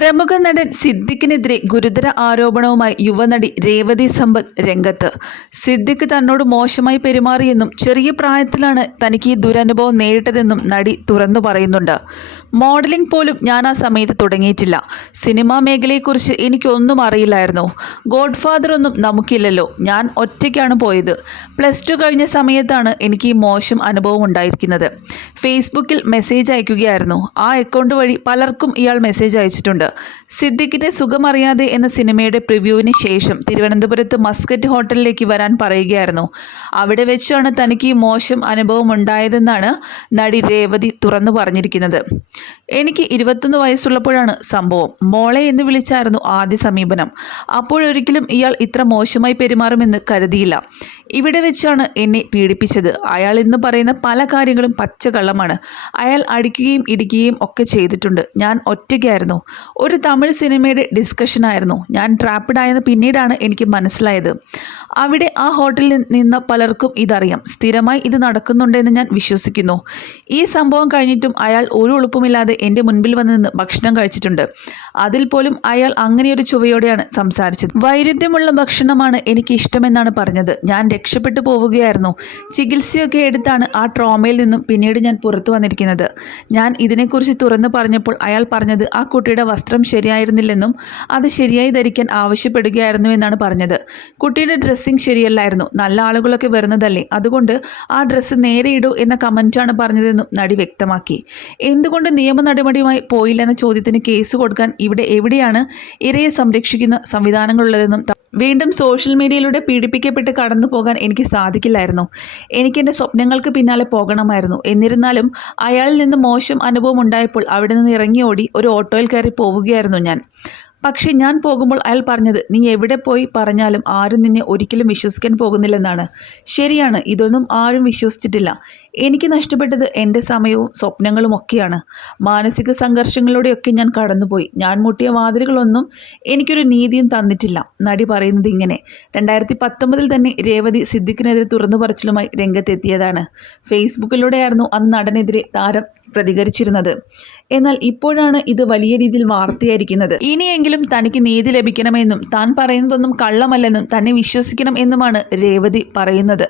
പ്രമുഖ നടൻ സിദ്ദിഖിനെതിരെ ഗുരുതര ആരോപണവുമായി യുവനടി രേവതി സമ്പത്ത് രംഗത്ത്. സിദ്ദിഖ് തന്നോട് മോശമായി പെരുമാറിയെന്നും ചെറിയ പ്രായത്തിലാണ് തനിക്ക് ഈ ദുരനുഭവം നേരിട്ടതെന്നും നടി തുറന്നു പറയുന്നുണ്ട്. മോഡലിംഗ് പോലും ഞാൻ ആ സമയത്ത് തുടങ്ങിയിട്ടില്ല. സിനിമാ മേഖലയെക്കുറിച്ച് എനിക്കൊന്നും അറിയില്ലായിരുന്നു. ഗോഡ് ഫാദർ ഒന്നും നമുക്കില്ലല്ലോ. ഞാൻ ഒറ്റയ്ക്കാണ് പോയത്. പ്ലസ് ടു കഴിഞ്ഞ സമയത്താണ് എനിക്ക് ഈ മോശം അനുഭവം ഉണ്ടായിരിക്കുന്നത്. ഫേസ്ബുക്കിൽ മെസ്സേജ് അയക്കുകയായിരുന്നു. ആ അക്കൗണ്ട് വഴി പലർക്കും ഇയാൾ മെസ്സേജ് അയച്ചിട്ടുണ്ട്. സിദ്ദിഖിന്റെ സുഖമറിയാതെ എന്ന സിനിമയുടെ പ്രിവ്യൂവിന് ശേഷം തിരുവനന്തപുരത്ത് മസ്കറ്റ് ഹോട്ടലിലേക്ക് വരാൻ പറയുകയായിരുന്നു. അവിടെ വെച്ചാണ് തനിക്ക് ഈ മോശം അനുഭവം ഉണ്ടായതെന്നാണ് നടി രേവതി തുറന്നു പറഞ്ഞിരിക്കുന്നത്. എനിക്ക് ഇരുപത്തൊന്ന് വയസ്സുള്ളപ്പോഴാണ് സംഭവം. മോളെ എന്ന് വിളിച്ചായിരുന്നു ആദ്യ സമീപനം. അപ്പോഴൊരിക്കലും ഇയാൾ ഇത്ര മോശമായി പെരുമാറുമെന്ന് കരുതിയില്ല. ഇവിടെ വെച്ചാണ് എന്നെ പീഡിപ്പിച്ചത്. അയാൾ ഇന്ന് പറയുന്ന പല കാര്യങ്ങളും പച്ചക്കള്ളമാണ് അയാൾ അടിക്കുകയും ഇടിക്കുകയും ഒക്കെ ചെയ്തിട്ടുണ്ട്. ഞാൻ ഒറ്റയ്ക്കായിരുന്നു. ഒരു തമിഴ് സിനിമയുടെ ഡിസ്കഷനായിരുന്നു ഞാൻ ട്രാപ്പിഡായെന്ന് പിന്നീടാണ് എനിക്ക് മനസ്സിലായത്. അവിടെ ആ ഹോട്ടലിൽ നിന്ന് പലർക്കും ഇതറിയാം. സ്ഥിരമായി ഇത് നടക്കുന്നുണ്ടെന്ന് ഞാൻ വിശ്വസിക്കുന്നു. ഈ സംഭവം കഴിഞ്ഞിട്ടും അയാൾ ഒരു ഉളുപ്പുമില്ലാതെ എന്റെ മുൻപിൽ വന്ന് നിന്ന് ഭക്ഷണം കഴിച്ചിട്ടുണ്ട്. അതിൽ പോലും അയാൾ അങ്ങനെയൊരു ചുവയോടെയാണ് സംസാരിച്ചത്. വൈരുദ്ധ്യമുള്ള ഭക്ഷണമാണ് എനിക്ക് ഇഷ്ടമെന്നാണ് പറഞ്ഞത്. ഞാൻ രക്ഷപ്പെട്ടു പോവുകയായിരുന്നു. ചികിത്സയൊക്കെ എടുത്താണ് ആ ട്രോമയിൽ നിന്നും പിന്നീട് ഞാൻ പുറത്തു വന്നിരിക്കുന്നത്. ഞാൻ ഇതിനെക്കുറിച്ച് തുറന്നു പറഞ്ഞപ്പോൾ അയാൾ പറഞ്ഞത് ആ കുട്ടിയുടെ വസ്ത്രം ശരിയായിരുന്നില്ലെന്നും അത് ശരിയായി ധരിക്കാൻ ആവശ്യപ്പെടുകയായിരുന്നു എന്നാണ് പറഞ്ഞത്. കുട്ടിയുടെ ഡ്രസ്സിങ് ശരിയല്ലായിരുന്നു. നല്ല ആളുകളൊക്കെ വരുന്നതല്ലേ. അതുകൊണ്ട് ആ ഡ്രസ്സ് നേരെ ഇടൂ എന്ന കമന്റാണ് പറഞ്ഞതെന്നും നടി വ്യക്തമാക്കി. എന്തുകൊണ്ട് നിയമ നടപടിയുമായി പോയില്ലെന്ന ചോദ്യത്തിന് കേസ് കൊടുക്കാൻ ഇവിടെ എവിടെയാണ് ഇരയെ സംരക്ഷിക്കുന്ന സംവിധാനങ്ങളുള്ളതെന്നും വീണ്ടും സോഷ്യൽ മീഡിയയിലൂടെ പീഡിപ്പിക്കപ്പെട്ട് കടന്നു പോകാൻ എനിക്ക് സാധിക്കില്ലായിരുന്നു. എനിക്ക് എന്റെ സ്വപ്നങ്ങൾക്ക് പിന്നാലെ പോകണമായിരുന്നു. എന്നിരുന്നാലും അയാളിൽ നിന്ന് മോശം അനുഭവം ഉണ്ടായപ്പോൾ അവിടെ നിന്ന് ഇറങ്ങി ഓടി ഒരു ഓട്ടോയിൽ കയറി പോവുകയായിരുന്നു ഞാൻ. പക്ഷേ ഞാൻ പോകുമ്പോൾ അയാൾ പറഞ്ഞത് നീ എവിടെ പോയി പറഞ്ഞാലും ആരും നിന്നെ ഒരിക്കലും വിശ്വസിക്കാൻ പോകുന്നില്ലെന്നാണ്. ശരിയാണ് ഇതൊന്നും ആരും വിശ്വസിച്ചിട്ടില്ല. എനിക്ക് നഷ്ടപ്പെട്ടത് എന്റെ സമയവും സ്വപ്നങ്ങളുമൊക്കെയാണ് മാനസിക സംഘർഷങ്ങളിലൂടെയൊക്കെ ഞാൻ കടന്നുപോയി. ഞാൻ മുട്ടിയ വാതിലുകളൊന്നും എനിക്കൊരു നീതിയും തന്നിട്ടില്ല നടി പറയുന്നത് ഇങ്ങനെ. രണ്ടായിരത്തി പത്തൊമ്പതിൽ തന്നെ രേവതി സിദ്ദിഖിനെതിരെ തുറന്നു പറച്ചിലുമായി രംഗത്തെത്തിയതാണ്. ഫേസ്ബുക്കിലൂടെയായിരുന്നു അന്ന് നടനെതിരെ താരം പ്രതികരിച്ചിരുന്നത്. എന്നാൽ ഇപ്പോഴാണ് ഇത് വലിയ രീതിയിൽ വാർത്തയായിരിക്കുന്നത്. ഇനിയെങ്കിലും തനിക്ക് നീതി ലഭിക്കണമെന്നും താൻ പറയുന്നതൊന്നും കള്ളമല്ലെന്നും തന്നെ വിശ്വസിക്കണം എന്നുമാണ് രേവതി പറയുന്നത്.